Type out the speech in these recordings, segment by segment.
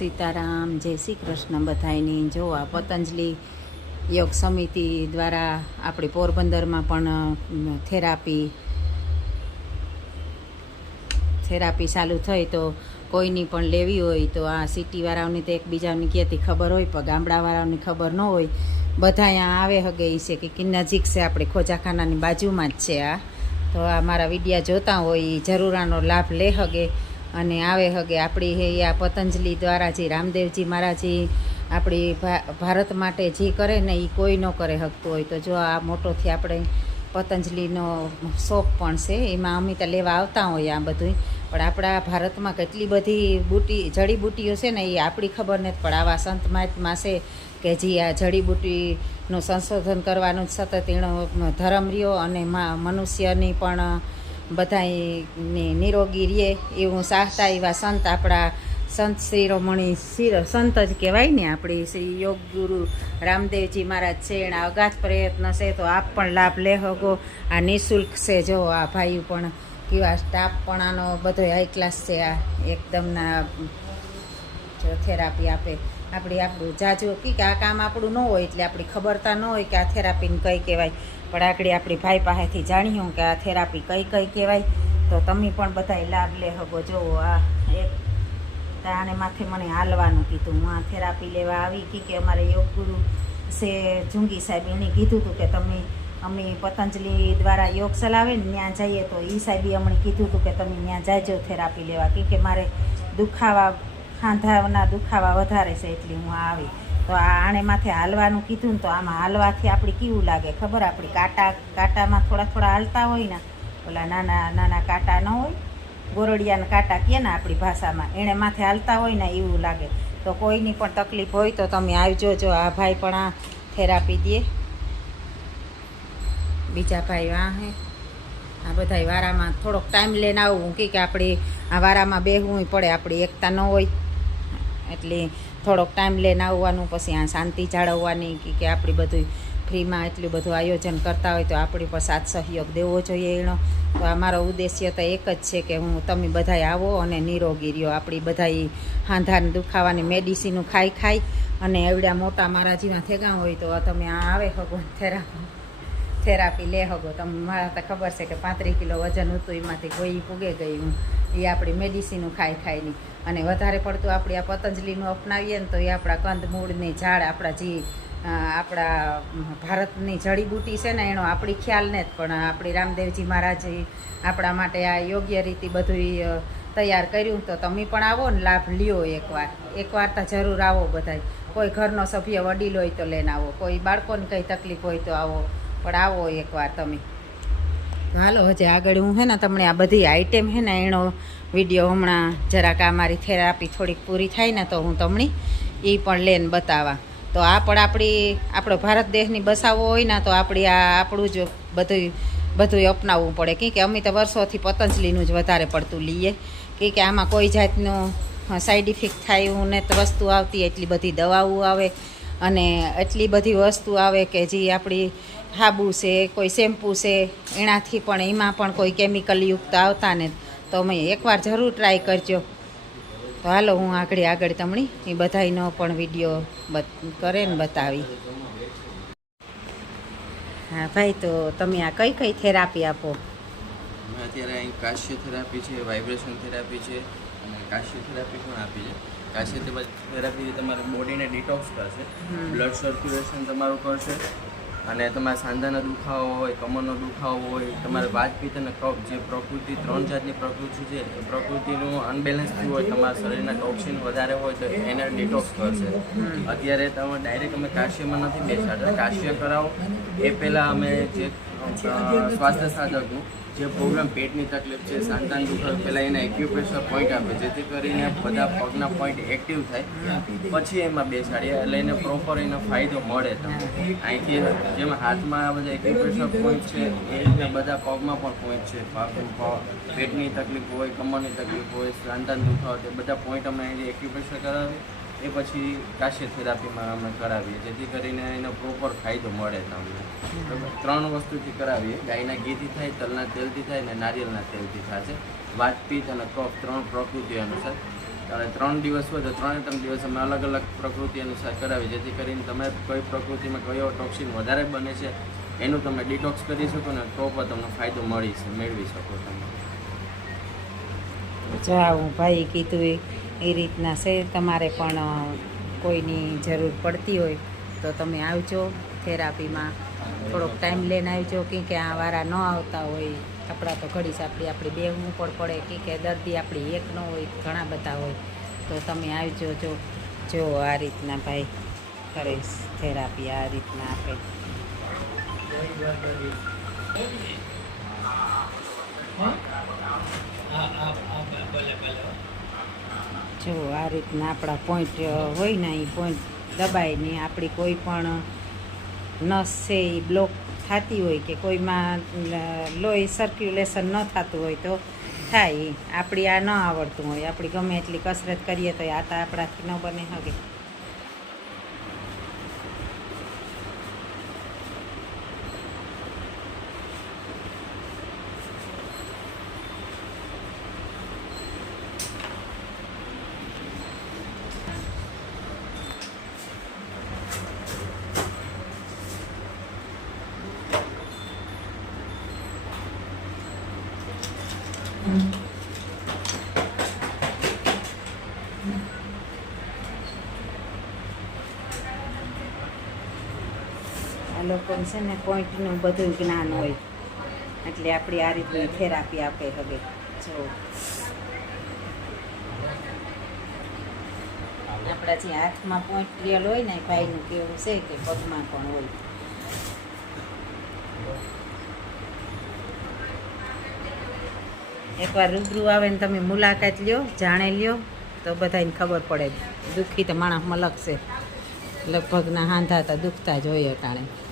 સીતારામ, જય શ્રી કૃષ્ણ બધાયની. જો આ પતંજલિ યોગ સમિતિ દ્વારા આપણી પોરબંદરમાં પણ થેરાપી થેરાપી ચાલુ થઈ તો કોઈની પણ લેવી હોય તો આ સિટીવાળાઓની તો એકબીજાની ક્યાંથી ખબર હોય, પણ ગામડાવાળાઓની ખબર ન હોય. બધા અહીંયા આવે હગે એ છે કે કે નજીક છે આપણે ખોજાખાનાની બાજુમાં જ છે આ. તો આ મારા વિડીયા જોતા હોય એ જરૂરાનો લાભ લે હગે. અને આવે હગે આપણી હે આ પતંજલિ દ્વારા જે રામદેવજી મહારાજી આપણી ભારત માટે જે કરે ને એ કોઈ ન કરે હકતું હોય. તો જો આ મોટોથી આપણે પતંજલિનો શોખ પણ છે. એમાં અમે તો લેવા આવતા હોય આ બધું પણ આપણા ભારતમાં કેટલી બધી બુટી જડીબુટીઓ છે ને એ આપણી ખબર નથી. પણ આવા સંત મહાત્મા છે કે જે આ જડીબુટીનું સંશોધન કરવાનું જ સતત એનો ધર્મ રહ્યો અને મનુષ્યની પણ બધાની નિરોગી રહે એવું સાહતા એવા સંત આપણા સંત શિરોમણી શિર સંત જ કહેવાય ને આપણી શ્રી યોગ ગુરુ રામદેવજી મહારાજ છે, એના અગાધ પ્રયત્ન છે, તો આપ પણ લાભ લે હગો. આ નિઃશુલ્ક છે, જો આ ભાઈ પણ કેવા સ્ટાફ પણ આનો બધો હાઈ ક્લાસ છે, આ એકદમના થેરાપી આપે. આપણી આપણું જાજુ, કે આ કામ આપણું ન હોય એટલે આપણી ખબરતા ન હોય કે આ થેરાપીને કઈ કહેવાય. પણ આગળ આપણી ભાઈ પાસેથી જાણ્યું કે આ થેરાપી કઈ કઈ કહેવાય, તો તમે પણ બધાય લાભ લે હગો. જોવો આ એક તાણે માથે મને હાલવાનું કીધું. હું આ થેરાપી લેવા આવી કી કે અમારે યોગ ગુરુ છે જુંગી સાહેબ એને કીધું હતું કે તમે, અમે પતંજલિ દ્વારા યોગ ચલાવે ને ત્યાં જઈએ તો એ સાહેબે અમને કીધું હતું કે તમે ત્યાં જાજો થેરાપી લેવા. કે મારે દુખાવા, ખાંધાના દુખાવા વધારે છે એટલે હું આવી. તો આ આણે માથે હાલવાનું કીધું ને તો આમાં હાલવાથી આપણે કેવું લાગે ખબર? આપણી કાંટા, કાંટામાં થોડા થોડા હાલતા હોય ને, ઓલા નાના નાના કાંટા ન હોય, ગોરડિયાના કાંટા કહે ને આપણી ભાષામાં, એણે માથે હાલતા હોય ને એવું લાગે. તો કોઈની પણ તકલીફ હોય તો તમે આવજો, જો આ ભાઈ પણ આ થેરાપી દે. બીજા ભાઈ આ હે. આ બધાય વારામાં થોડોક ટાઈમ લઈને આવું. કે આપણે, આ વારામાં બેહવું પડે, આપણી એકતા ન હોય. એટલે થોડોક ટાઈમ લઈને આવવાનું, પછી આ શાંતિ જાળવવાની કે કે આપણી બધું ફ્રીમાં એટલું બધું આયોજન કરતા હોય તો આપણી પર સાથ સહયોગ દેવો જોઈએ એનો. તો આ મારો ઉદ્દેશ્ય તો એક જ છે કે હું તમે બધાય આવો અને નિરોગી રહ્યો. આપણી બધાય હાંધાને દુખાવાની મેડિસિનું ખાઈ ખાઈ અને એવડા મોટા મારા જીવા થેગા હોય તો તમે આ આવે ભગવાન થેરાપી થેરાપી લે હગો. તમને મારા તો ખબર છે કે પાંત્રીસ કિલો વજન હતું, એમાંથી કોઈ પૂગે ગઈ હું. એ આપણી મેડિસિનો ખાઈ ખાઈને અને વધારે પડતું આપણે આ પતંજલિનું અપનાવીએ ને તો એ આપણા કંદમૂળની ઝાડ, આપણા જે આપણા ભારતની જડીબુટી છે ને, એનો આપણી ખ્યાલ ને જ પણ આપણી રામદેવજી મહારાજે આપણા માટે આ યોગ્ય રીતે બધું તૈયાર કર્યું. તો તમે પણ આવો ને લાભ લ્યો એકવાર. એકવાર તો જરૂર આવો બધાય. કોઈ ઘરનો સભ્ય, વડીલ હોય તો લઈને આવો. કોઈ બાળકોને કંઈ તકલીફ હોય તો આવો. પણ આવો એકવાર તમે. હાલો, હજી આગળ હું હે ને તમને આ બધી આઈટેમ હે ને એનો વીડિયો હમણાં જરાક આ મારી થેરાપી થોડીક પૂરી થાય ને તો હું તમને એ પણ લઈને બતાવવા તો આ પણ આપણી, આપણો ભારત દેશની બસાવો હોય ને તો આપણી આ, આપણું જ બધું બધું અપનાવવું પડે. કે અમે તો વર્ષોથી પતંજલિનું જ વધારે પડતું લઈએ. કે કે આમાં કોઈ જાતનું સાઈડ ઇફેક્ટ થાય એવું ને વસ્તુ આવતી એટલી બધી દવાઓ આવે અને એટલી બધી વસ્તુ આવે કે જે આપણી હાબુ છે કોઈ શેમ્પૂ છે એનાથી પણ એમાં પણ કોઈ કેમિકલ યુક્ત આવતા ને તો અમે એકવાર જરૂર ટ્રાય કરજો. તો હાલો હું આગળ આગળ તમને એ બધાયનો પણ વીડિયો કરે ને બતાવી. હા ભાઈ તો તમે આ કઈ કઈ થેરાપી આપો? અમે અત્યારે અહીં કાશ્ય થેરાપી છે વાઇબ્રેશન થેરાપી છે અને કાશ્ય થેરાપી પણ આપી છે. કાશ્ય થેરાપી તમારા બોડીને ડિટોક્સ કરશે. બ્લડ સર્ક્યુલેશન તમારું કરશે. અને તમારા સાંધાના દુખાવો હોય કમરનો દુખાવો હોય તમારે વાતપીત અને કફ જે પ્રકૃતિ ત્રણ જાતની પ્રકૃતિ છે એ પ્રકૃતિનું અનબેલેન્સ થયું હોય તમારા શરીરના ટોક્સિન વધારે હોય તો એને ડિટોક્સ કરશે અત્યારે તમે ડાયરેક્ટ અમે કાશ્યમાં નથી બેસાડતા. કાશ્ય કરાવો. એ પહેલાં અમે જે સ્વાસ્થ્ય સાધકો જે પ્રોબ્લેમ પેટની તકલીફ છે સાંતાન દુખાવ પહેલાં એના એક્યુપ્રેશર પોઈન્ટ આપે, જેથી કરીને બધા પગના પોઈન્ટ એક્ટિવ થાય. પછી એમાં બેસાડીએ, એટલે એને પ્રોપર એનો ફાયદો મળે તમને. અહીંથી જેમાં હાથમાં આ બધા એક્યુપ્રેશર પોઈન્ટ છે, એ રીતે બધા પગમાં પણ પોઈન્ટ છે. પેટની તકલીફ હોય, કમરની તકલીફ હોય સાંતાન દુખાવ તે બધા પોઈન્ટ અમે અહીંથી એક્યુપ્રેશર કરાવીએ. એ પછી કાશ્ય થેરાપીમાં અમે કરાવીએ, જેથી કરીને એનો પ્રોપર ફાયદો મળે તમને? ત્રણ વસ્તુથી કરાવીએ. ગાયના ઘીથી થાય, તલના તેલથી થાય ને નારિયેળના તેલથી છે. વાતપીત અને કફ ત્રણ પ્રકૃતિ અનુસાર. અને ત્રણ દિવસ હોય તો ત્રણે ત્રણ દિવસ અમે અલગ અલગ પ્રકૃતિ અનુસાર કરાવી જેથી કરીને તમે કઈ પ્રકૃતિમાં કયો ટોક્સિન વધારે બને છે, એનું તમે ડિટોક્સ કરી શકો ને તો પણ તમને ફાયદો મળી છે મેળવી શકો તમે. જો આવું ભાઈ કીધું એ એ રીતના છે, તમારે પણ કોઈની જરૂર પડતી હોય તો તમે આવજો થેરાપીમાં. થોડોક ટાઈમ લઈને આવજો કે કે આ વારા ન આવતા હોય. આપણા તો ઘડી સાપડી આપણી બેહવું પણ પડે કે કે દર્દી આપણી એક ન હોય, ઘણા બધા હોય. તો તમે આવજો જો જો આ રીતના ભાઈ કરે થેરાપી આ રીતના આપે. જો આ રીતના આપણા પોઈન્ટ હોય ને એ પોઈન્ટ દબાઈને આપણી કોઈ પણ નસ છે એ બ્લોક થતી હોય કે કોઈમાં લોહી સર્ક્યુલેશન ન થતું હોય તો થાય. આપણી આ ન આવડતું હોય. આપણી ગમે એટલી કસરત કરીએ તો આ તો આપણાથી ન બને હવે. આ લોકોને છે ને પોઈન્ટનું બધું જ્ઞાન હોય. એટલે આપણી આ રીતની થેરાપી આપે હવે. જો. આપણા જે હાથમાં પોઈન્ટ રિયલ હોય ને, ભાઈનું કેવું છે કે પગમાં પણ હોય. એકવાર રૂબરૂ આવે ને તમે મુલાકાત લ્યો, જાણે લ્યો, તો બધાને ખબર પડે. દુઃખી તો માણસ મલકશે લગભગના હાંધા તો દુખતા જ હોય અટાણે.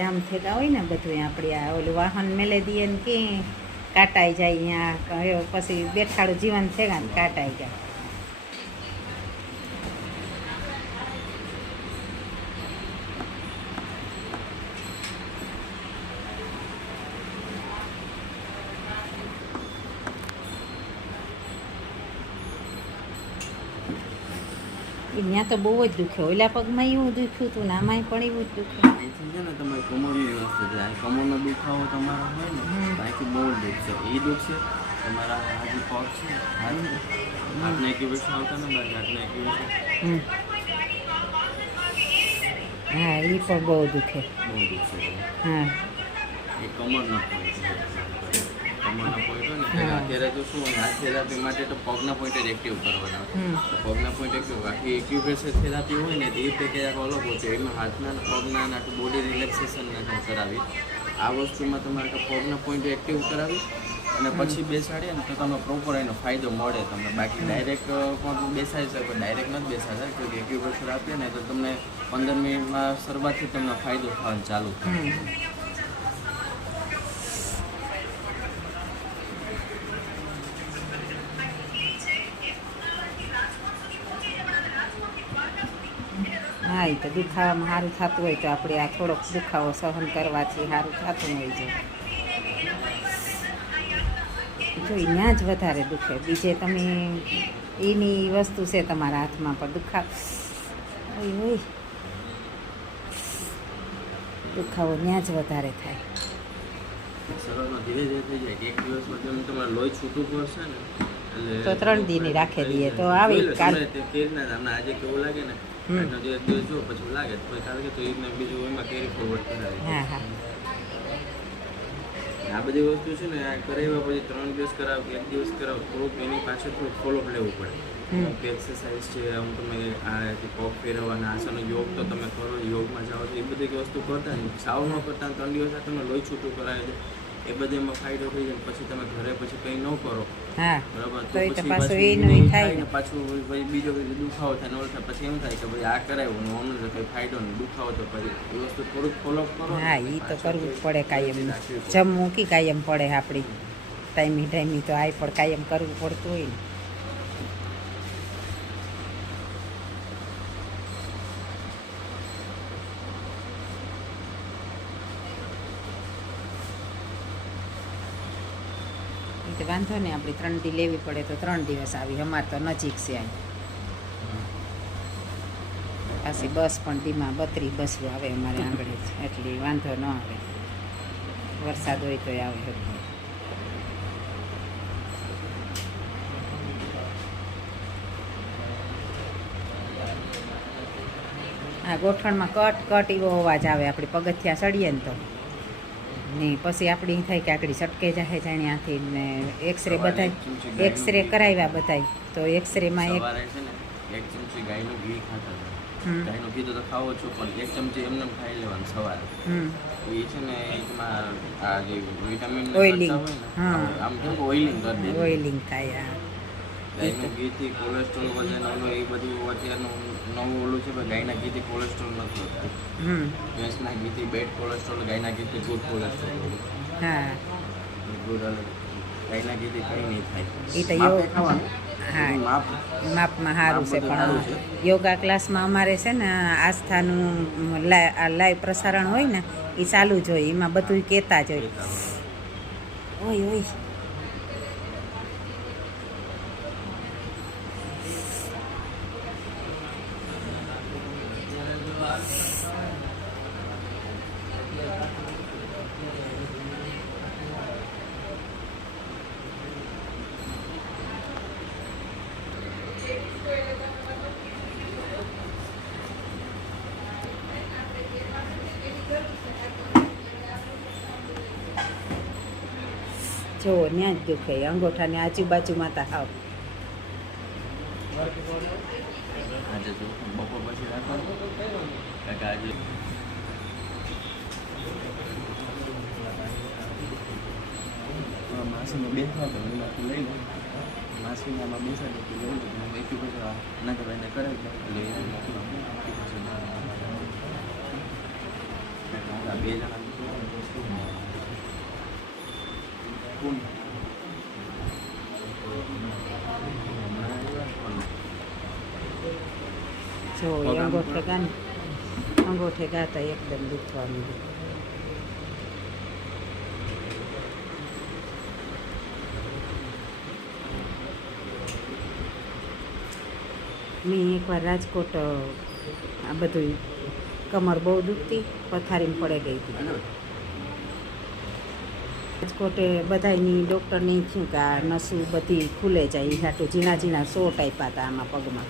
જામ થયેલા હોય ને બધું આપણે આ ઓલું વાહન મેલે દઈએ ને કે કાટાઈ જાય અહીંયા પછી બેઠાડું જીવન છે ને કાટાઈ જાય. ત્યાં તો બહુ જ દુખે ઓલા પગમાં એવું દુખ્યું હતું ને આમાંય પણ એવું જ દુખ્યું છે ને તમારે કમરની વસ્તુ છે. આ કમરનો દુખાવો તમારો હોય ને. તો બહુ દુખશે એ દુખશે તમારા આ જે પગ છે. હાથ હાથને એક્યુપ્રેશર આવતા ને બાકી હાથને એક્યુપ્રેશર હમ. હા એ પણ બહુ દુખે બહુ દુખશે હા. એ કમરનો પોઈન્ટ કમરના પોઈન્ટ હોય ને અત્યારે તો શું આ થેરાપી માટે તો પગના પોઈન્ટ જ એક્ટિવ કરવાના. હોય. પગના પોઈન્ટ એક્ટિવ આખી એક્યુપ્રેશર થેરાપી હોય ને તે અલગ હોય. છે એમાં હાથના પગના આખું બોડી રિલેક્સેશનના કરાવી. આ વસ્તુમાં તમારે પગના પોઈન્ટ એક્ટિવ કરાવી અને પછી બેસાડીએ ને તો તમને પ્રોપર એનો ફાયદો મળે તમને. બાકી ડાયરેક્ટ પણ બેસાડી શકો ડાયરેક્ટ નથી બેસાડતા. કોઈ એક્યુપ્રેશર આપીએ ને તો તમને પંદર મિનિટમાં શરૂઆતથી તમને ફાયદો થવાનો ચાલુ થાય. એ તો દુખાવામાં સારું થતું હોય તો આપણે આ થોડોક દુખાવો સહન કરવાથી સારું થતું હોય છે. જો ત્યાં જ વધારે દુખે. બીજે તમે એની વસ્તુ છે તમારા હાથમાં પણ દુખા ઓય ઓય. દુખાવો ત્યાં જ વધારે થાય. તો ત્રણ દીની રાખે દઈએ તો આવી કાલ- આજે કેવું લાગે ને. આજનો જે દિવસ જો પછી લાગે તો પછી કાલે તો બીજું એમાં કેરી ફોરવર્ડ કરાવી. આ બધી વસ્તુ છે ને આ કરાવ્યા પછી ત્રણ દિવસ કરાવ એક દિવસ કરાવ થોડુંક એની પાછળ થોડુંક ફોલોઅપ લેવું પડે. અમુક એક્સરસાઇઝ છે અમુક તમે આ પગ ફેરવવાના આસનો યોગ તો તમે કરો યોગમાં જાઓ છો એ બધી વસ્તુ કરતા ને સાવ ન કરતા ત્રણ દિવસ આ તમે લોહી છૂટું કરાવે છે એ બધીમાં ફાયદો થઈ જાય પછી તમે ઘરે પછી કંઈ ન કરો. હા બરાબર? તો પછી થાય ને. પાછું પછી બીજો દુખાવો થાય ને થાય પછી એમ થાય કે ભાઈ આ કરાવ્યું ને ઓનું કંઈ ફાયદો નહીં દુખાવો તો પછી એ વસ્તુ થોડુંક કરો હા એ તો કરવું જ પડે કાયમ. જમવું કી કાયમ પડે આપણી. ટાઈમી ટાઈમી તો આય પણ કાયમ કરવું પડતું હોય ને. તો વાંધો ને આપણે ત્રણ દી લેવી પડે તો ત્રણ દિવસ આવી. અમારે તો નજીક છે અહીં. પાછી બસ પણ ધીમા બત્રી બસો આવે અમારે આંગળે એટલે વાંધો ન આવે. વરસાદ હોય તોય આવે. આ ગોઠણમાં કટ કટ એવો અવાજ આવે, આપણે પગથિયા સડીએ ને તો. ને પછી આપણે એ થાય કે આપણી સટકે જાહે જાણે આથી ને એક્સરે બધાય. એક્સરે કરાવ્યા બધાય. તો એક્સરેમાં એક એક ચમચી ગાયનું ઘી ખાતા હતા. ગાયનું ઘી તો ખાવો છો પણ એક ચમચી એમને ખાઈ લેવાનું સવારે. એ છે ને એમાં આ જે વિટામિન Oiling. આમ કેમ ઓઇલિંગ કરી દે ઓઇલિંગ થાય આ ગાયનું ઘીથી કોલેસ્ટ્રોલ વધે ને ઓલું એ બધું અત્યારનું નવું ઓલું છે ગાયના ઘીથી કોલેસ્ટ્રોલ નથી હોતું હમ. ભેંસના ઘીથી બેડ કોલેસ્ટ્રોલ ગાયના ઘીથી ગુડ કોલેસ્ટ્રોલ હા. ગુડ અલગ. ગાયના ઘીથી કંઈ નહીં થાય. એ તો યોગ- હા. માપ? માપમાં સારું છે પણ યોગા ક્લાસમાં અમારે છે ને આસ્થાનું લાઈવ પ્રસારણ હોય ને એ ચાલુ જ હોય. એમાં બધું કહેતા જ હોય. ઓય ઓય. જો ત્યાં જ દુખે અંગોઠાની આજુબાજુમાં તો હાવ આજે તો બપોર પછી રાખવાનું કારણ કે આજે હા, માસીને બેસવા તો એમાંથી લઈ લો માસીને આમાં બેસાડે તો લઈ લો હું એકી પછી આ નગરભાઈને કરાવી દઉં એટલે એને મોકલો એકી પછી આ બે જણા કોણ? જો એ પગ આમ અંગોઠે અંગોઠે ગાતા એકદમ દુખવા મેં એકવાર રાજકોટ આ બધું કમર બહુ દુખતી પથારીમાં પડે ગઈ હતી. રાજકોટે બધાયની ડૉક્ટરની થયું કે આ નસું બધી ખુલે જાય એ હાટું ઝીણા ઝીણા સો આપ્યા હતા આમાં પગમાં.